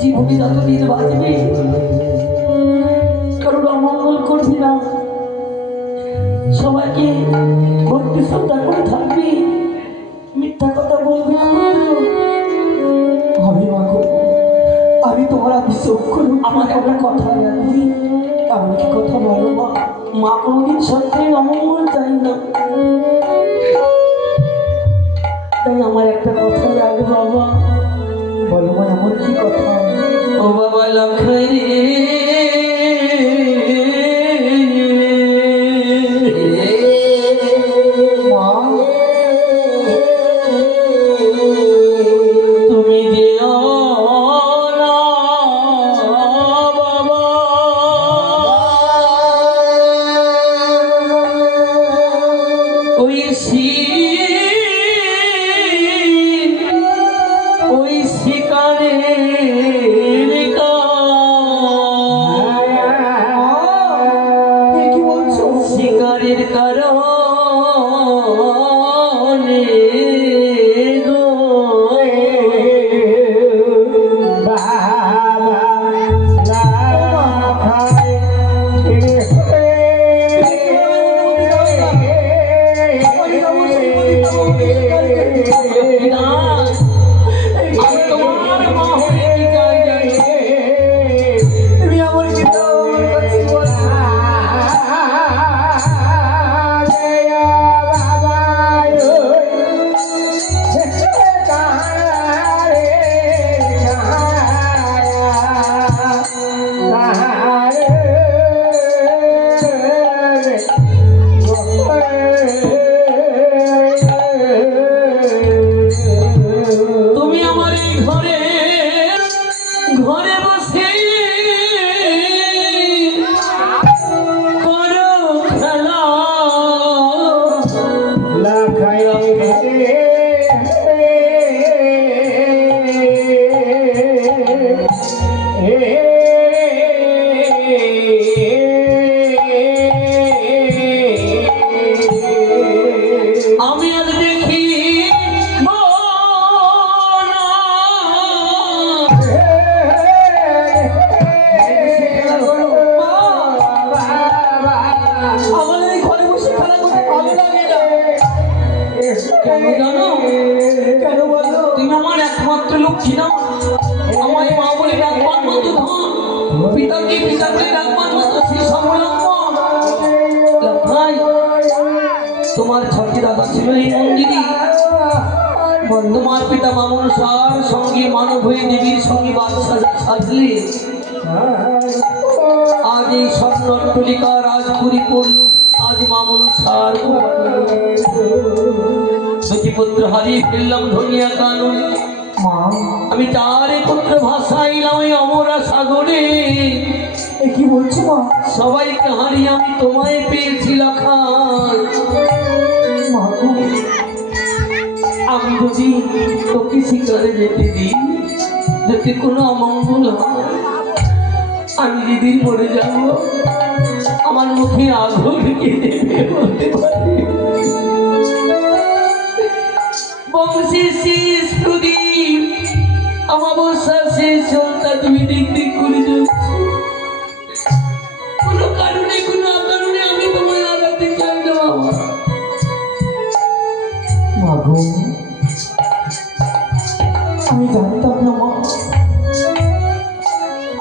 জীবনে যতদিন বাঁচবে কারোর অমঙ্গল করবি না, সবাইকে ভক্তি শ্রদ্ধা করে থাকবি, মিথ্যা কথা বলবি না। আমি মাগো, আমি তোমার অভিযোগ করুন। আমার একটা কথা রাখবি, এমন কি কথা বলো মা? মা কোনদিন সত্যি অমঙ্গল চাই না, তাই আমার একটা কথা রাখবে বাবা। বলো মা, এমন কি কথা? ও বাবা লক্ষ্মী রে, মা, তুমি যেও না বাবা, ওই শিকারের কি বলছো? শিকারের কারণে গো আমি তোমার মা হয়ে কি চাই জানি? তুমি আমার কি দাও আমার কাছে বলো। তুমি আমার এই ঘরে ঘরে বসে করো খেলা, আমি আজ দেখি আমাদের এই ঘরে বসে খেলা করতে ভালো লাগে না। কেন জানো? কেন বলো? তুমি আমার একমাত্র লক্ষ্মী না, আমায় মা বলে ডাকবার মতো ধন, পিতাকে পিতাকে ডাকবার মতো শ্রী সমলম্বন। ভাই, তোমার ছটি দাদা ছিল এই মন্দিরে, তোমার পিতা মামুন সার সঙ্গে মানব হয়ে দেবীর সঙ্গে বাদশা সাজলে আজ এই স্বর্ণটলিকা রাজপুরী করল, আজ মামুন সার দুটি পুত্র হারিয়ে ফেললাম ধনিয়া কানন। মা, আমি চারে পুত্র ভাসাইলাম ওই অমরা সাগরে, এ কি বলছো মা? সবাইকে হারিয়ে আমি তোমায় পেয়েছি লাখান। মা গো, আমি যদি তোকে শিকারে যেতে দিই, যদি কোনো অমঙ্গল হয়, আমি যেদিন মরে যাব আমার মুখে আগুন ঢুকে দেবে বলতে পারি। বংশের শেষ প্রদীপ অমাবস্যার শেষ সন্ধ্যা তুমি দিক দিক করে যাচ্ছ, কোনো কারণে কোনো অকারণে আমি তোমার আড়াতে চাই না বাবা। মা গো, আমি জানতাম না মা,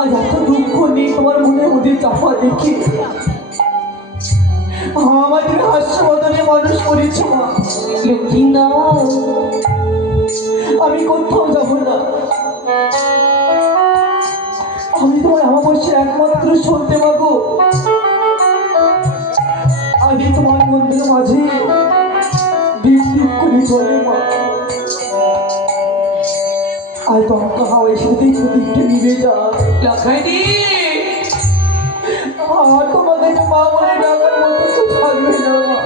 আজ এত দুঃখ নেই তোমার মনে ওদের চাপা দেখে। আমাদের হাস্যবদনে মানুষ করেছো মা। লক্ষ্মী না, আমি কোথাও যাব না, আমি তোমার অমাবস্যার একমাত্র শুনতে পাবো। আমি তোমার মন্দিরের মাঝে দিক দিক করে চলে মা। আর দমকা হাওয়া এসে দিক দিকটা নিভে যায়। লাখাইনি আর তোমাদের মা বলে ডাকার মতো তো থাকবে না মা।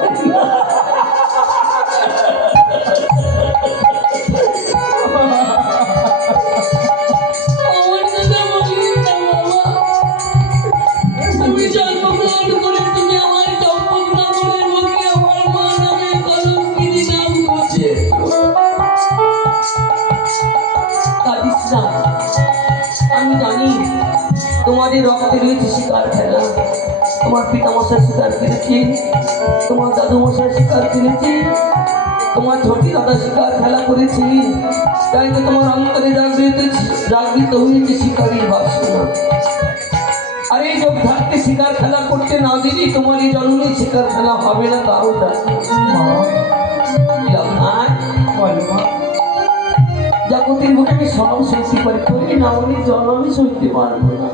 আমার কথা বলিস না বাবা, আমি জন্মগ্রহণ করে তুমি আমার জন্মগ্রহণের মুখে আমার মা নামে কলঙ্কিনী নাম করছে। কাঁদিস না, আমি জানি তোমাদের রক্তে রয়েছে শিকার খেলা। তোমার পিতামশাই শিকার খেলেছে, তোমার দাদু মশাই শিকার খেলেছে, তোমার ছোটি দাদা শিকার খেলা করেছি, তাই তো তোমার অন্তরে জাগৃত হয়েছে শিকারীর বাসনা। আর এই যোগ থাকতে শিকার খেলা করতে না দিলি তোমার এই জন্মে শিকার খেলা হবে না, তাও জানি। জগতের বুকে আমি সব সইতে পারি, করি না অনেক জন্ম আমি সইতে পারবো না।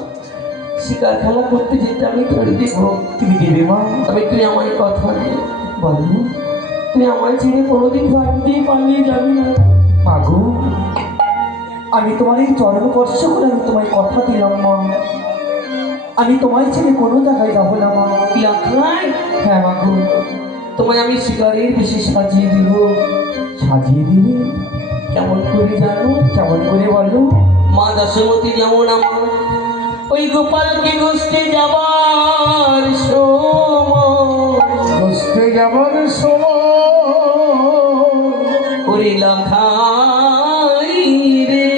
শিকার খেলা করতে যেতে আমি ধরে দেবো, তুমি দেবে মা? তবে তুই আমায় কথা নেই, বলো। তুই আমায় ছেড়ে কোনোদিন ভাগ দিয়ে পালিয়ে যাবি না। মাগো, আমি তোমার এই চরণ স্পর্শ করে আমি তোমায় কথা দিলাম মা, আমি তোমায় ছেড়ে কোনো জায়গায় যাবো না মা। লক্ষাই, হ্যাঁ মাগো। তোমায় আমি শিকারের বেশি সাজিয়ে দিব। সাজিয়ে দিবে? কেমন করে জানো? কেমন করে বলো? মা দশমতী যেমন আমার ওই গোপালকে খুঁজতে যাবার কষ্টে যাবার সময় ওরে লখাই রে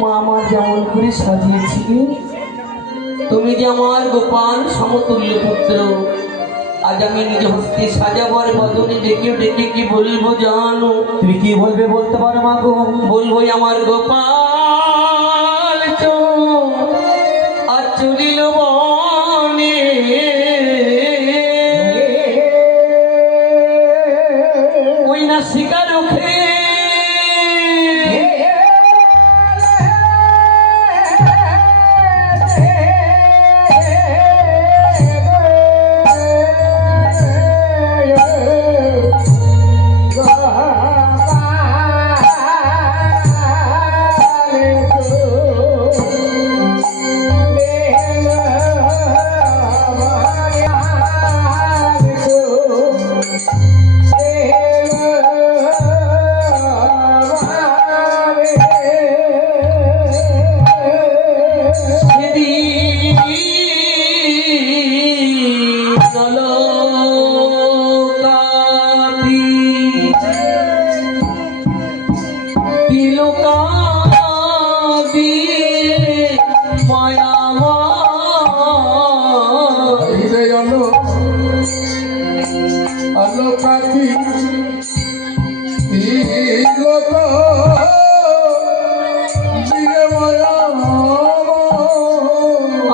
মা আমার যেমন করে সাজিয়েছিলে, তুমি যে আমার গোপাল সমতুল্য পুত্র, আজ আমি নিজ হস্তে সাজাবার বদনে ডেকে ডেকে কি বলবো জানো? তুমি কি বলবে বলতে পারো মাগো? বলবো আমার গোপাল আজ চলিল বনে, ওই না শিকার ওখে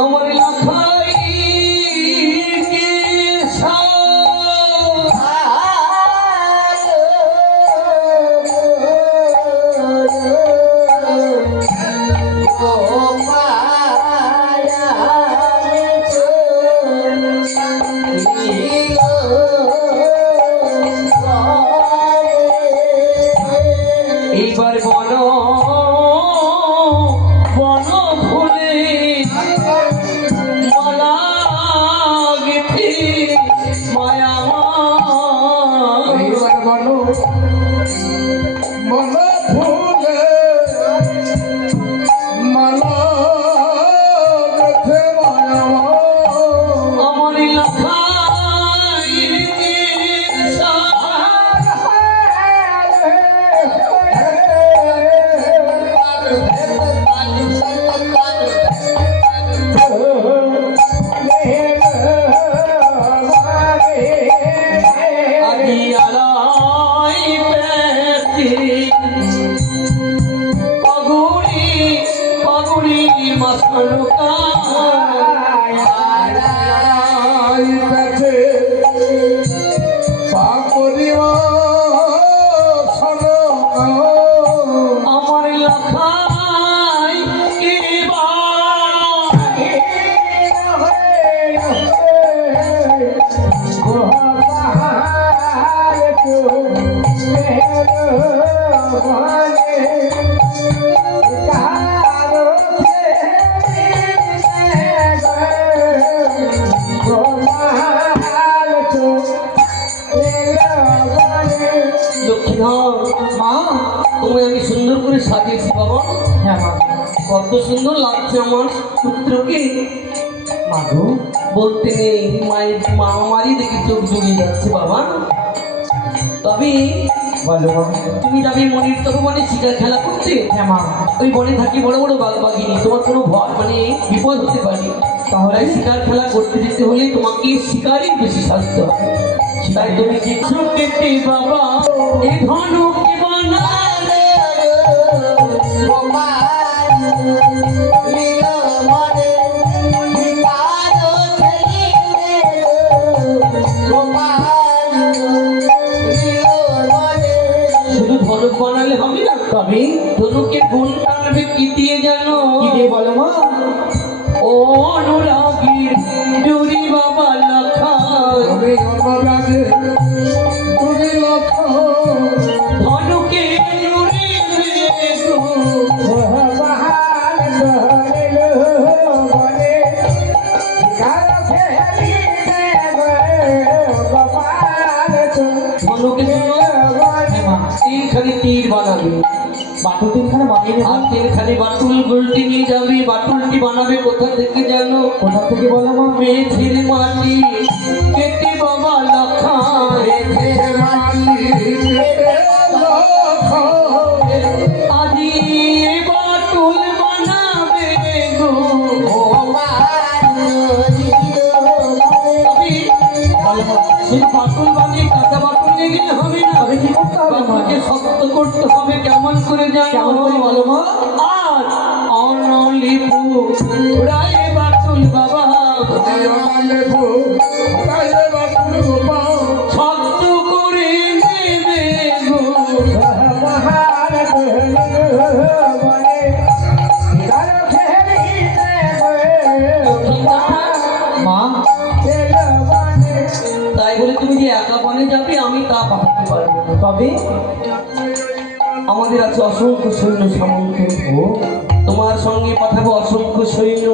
আমার লখাই এইবার বন বন ফুলে মালা গেথে মায়া এইবার বলো মন ফুলে মালা গেথে মায়া আমার লখাই আমার লখাই মা তুমি আমি সুন্দর করে সাজিয়েছি বাবা। হ্যাঁ মা। কত সুন্দর লাগছে আমার পুত্রকে, মাগো বলতে নেই। মায়ের মা আমারই দেখে চোখ জুড়িয়ে যাচ্ছে বাবা। তবে বলো মা। তুমি যাবে মনির তপবনে শিকার খেলা করতে। হ্যাঁ মা। ওই বনে থাকি বড় বড় বাঘবাগিনী, তোমার কোনো ভয় মানে বিপদ হতে পারে। তাহলে শিকার খেলা করতে যেতে হলে তোমাকে শিকারই বেশি সাজতে হবে। তাই তুমি কিছু কেটে বাবা এই ধনুকে বানালে শুধু ধনুক বানালে হবে না, তবে ধনুকে গুণ টানবে কি দিয়ে জানো? কি দিয়ে বলো মা? ও অনুরাগীর জুড়ি বাবা লখান ধনুকে জুড়ি ধনুকে তিনখানি তীর বানাবে, বাটু তিনখানে বানিয়ে নেবো। আর তিনখানি বাটুল গোলটি নিয়ে যাবে। বাটুলটি বানাবে কোথা থেকে জানো? কোথা থেকে বলো মা? মেঝের মাটি কেটে বাবা লখান আদি বাটুল বানাবে গো। তবে সেই বাটুল বানিয়ে কাঁচা বাটুল নিয়ে গেলে হবে না, তবে কি করতে হবে মা? বাটুলকে শক্ত করতে হবে। কেমন করে জানো? কেমন করে বলো মা? আর অনলিপু রায় বাটুল বাবা শক্ত করে নেবে গো। মা, তাই বলে তুমি যে একা বনে যাবে আমি তা পাঠাতে পারবো না। তবে আমাদের আছে অসংখ্য সৈন্য সামন্ত। ও তোমার সঙ্গে পাঠাবো অসংখ্য সৈন্য।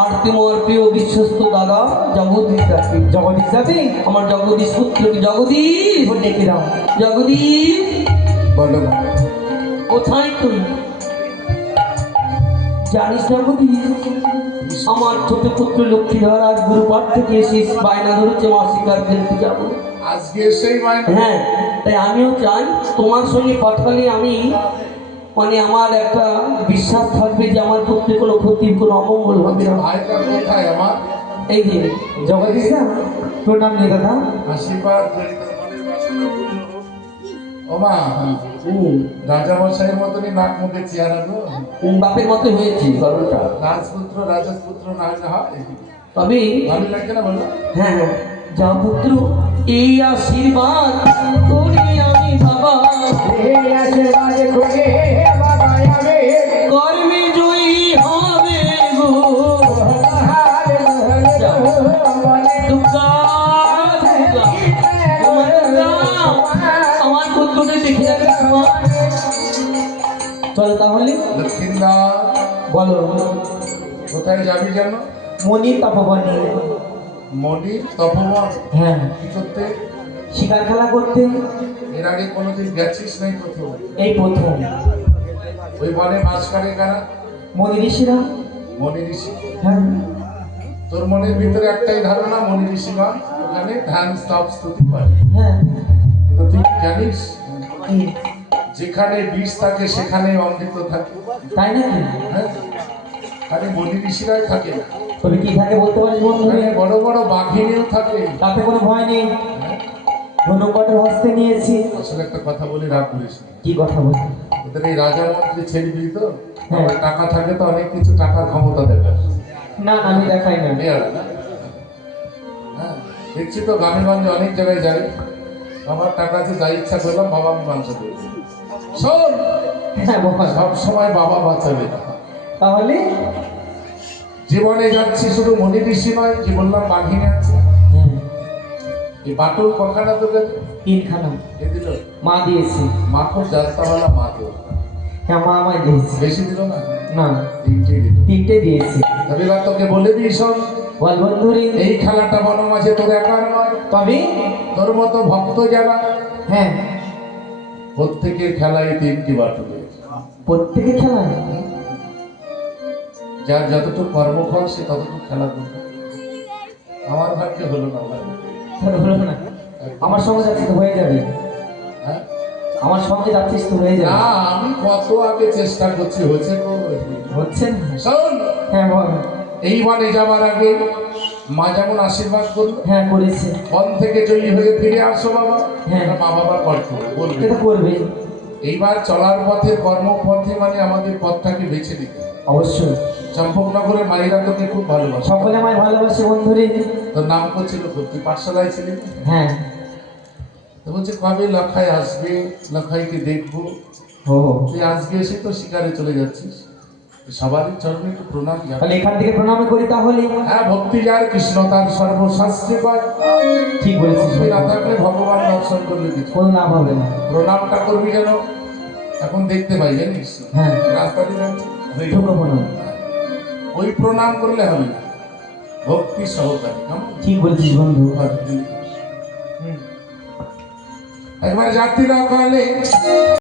আর তোমার প্রিয় বিশ্বস্ত দাদা জগদীশ যাবে। জগদীশ যাবে? আমার জগদীশ পুত্র জগদীশ ডেকে দাও। জগদীশ বলো মা। কোথায় তুই? জানিস জগদীশ আমার ছোট পুত্র লক্ষ্মীধর আজ গুরুপাঠ থেকে এসে বায়না ধরেছে মা শিকার খেলতে যাবো। আজকে সেই মাইন্ড হ্যাঁ, তাই আমিও চাই তোমার সঙ্গে পাঠালে আমি মানে আমার একটা বিশ্বাস থাকবে যে আমার পুত্রের কোনো ক্ষতি কোনো অমঙ্গল হবে না। ভাইটা কোথায় আমার? এই যে জগদীশ না, প্রণাম নিয়ে দাদা। আশীর্বাদ করি তোর মনের বাসনা পূর্ণ হোক। ও মা, রাজা মশাইয়ের মতনই নাক মুখে চেহারা গো। বাপের মতো হয়েছে গরমটা। রাজপুত্র রাজপুত্র না হলে হয়? তবে ভালো লাগছে না বলো? হ্যাঁ হ্যাঁ, যা পুত্র এই আশীর্বাদ করি আমি বাবা কর্মে জয়ী হবে গো। দুর্গা, দুর্গা, আমার দুর্গা, আমার পুত্রকে দেখে যাবে। চল তাহলে লক্ষ্মীন্দর বলো। কোথায় যাবি জানো? মনির তপবনে। মণি তপবন। হ্যাঁ, কি করতে? শিকার খেলা করতে। এর আগে কোনোদিন গেছিস নাই প্রথম? এই প্রথম। ওই বনে মাছ কারে কারা? মনি ঋষিরা। মণি ঋষি। হ্যাঁ, তোর মনের ভিতরে একটাই ধারণা মণি ঋষিগণ ওখানে ধ্যান স্তব স্তুতি করে। হ্যাঁ। কিন্তু তুই জানিস কি? যেখানে বিষ থাকে সেখানে অমৃত থাকে। তাই নাকি? হ্যাঁ, খালি মণি ঋষিরাই থাকে না, তবে কি থাকে বলতে পারিস বন্ধু? ওখানে বড় বড় বাঘিনীও থাকে। তাতে কোনো ভয় নেই। হ্যাঁ, ধনুকটের হস্তে নিয়েছি। আসলে একটা কথা বলি, রাগ করিস না। কি কথা বলছি? ওদের এই রাজা মন্ত্রী ছেড়বি তো, হ্যাঁ। আমার টাকা থাকে তো অনেক কিছু টাকার ক্ষমতা দেবে। না না, আমি দেখাই না। হ্যাঁ, দেখছি তো গ্রামেগঞ্জে অনেক জায়গায় যাই, আমার টাকা আছে, যা ইচ্ছা করলাম বাবা আমি মাংস দেবো। শোন, হ্যাঁ বল। সব সময় বাবা বাঁচাবে না। তাহলে জীবনে যাচ্ছি শুধু মণি ঋষি নয়, যে বললাম বাঘিনী আছে। হ্যাঁ, এই বাটুল কখানা তো গেছে তিনখানা এ দিল, মা দিয়েছি। মা খুব জাস্তাওয়ালা মা তো, হ্যাঁ, মা আমায় দিয়েছি। বেশি দিল না, না, তিনটে দিল। তিনটে দিয়েছি। রবিবার তোকে বলে দিই শোন, বল বন্ধুরে। এই খেলাটা বন মাঝে তোর একার নয়, তবে তোর মতো ভক্ত যারা হ্যাঁ, প্রত্যেকের খেলায় তিনটি বাটুল। প্রত্যেকে খেলা। যার যতটুকু কর্মফল সে ততটুকু খেলা করবে। আমার ভাগ্যে হলো না ভাই। হলো না, আমার সঙ্গে যাচ্ছে তো হয়ে যাবে। হ্যাঁ, আমার সঙ্গে যাচ্ছিস তো হয়ে না যাবে। আমি কত আগে চেষ্টা করছি, হচ্ছে গো। হচ্ছে না? শোন, হ্যাঁ বল। এই বনে যাবার আগে মা যেমন আশীর্বাদ করলো, হ্যাঁ করেছে। বন থেকে জয়ী হয়ে ফিরে আসো বাবা, হ্যাঁ। এটা মা বাবার কর্তব্য বলবে। এটা করবে এইবার চলার পথে কর্মপথে মানে আমাদের পথটাকে বেছে দিতে হবে। অবশ্যই। চম্পকনগরের মায়েরা তোকে খুব ভালোবাসে, সকলে আমায় ভালোবাসে বন্ধুরে। তোর নাম করছিল তো, তুই পাঠশালায় ছিলি না? হ্যাঁ। তো বলছে কবে লখাই আসবে, লখাইকে দেখবো। ও তুই আজকে এসে তো শিকারে চলে যাচ্ছিস, সবারই চরণে একটু প্রণাম জানাই। তাহলে এখান থেকে প্রণাম করি তাহলে। হ্যাঁ, ভক্তি যার কৃষ্ণ তার সর্বশাস্ত্রে পায়। ঠিক বলেছিস। ভক্তি না থাকলে ভগবান দর্শন করলে কিছু কোনো লাভ হবে না। প্রণামটা করবি যেন এখন দেখতে পাই, জানিস? হ্যাঁ। রাস্তা দিয়ে যাচ্ছি, ঢুকো প্রণাম। ওই প্রণাম করলে হবে না, ভক্তি সহকারী। কেমন? ঠিক বলেছিস বন্ধু। একবার যাত্রীরা কালে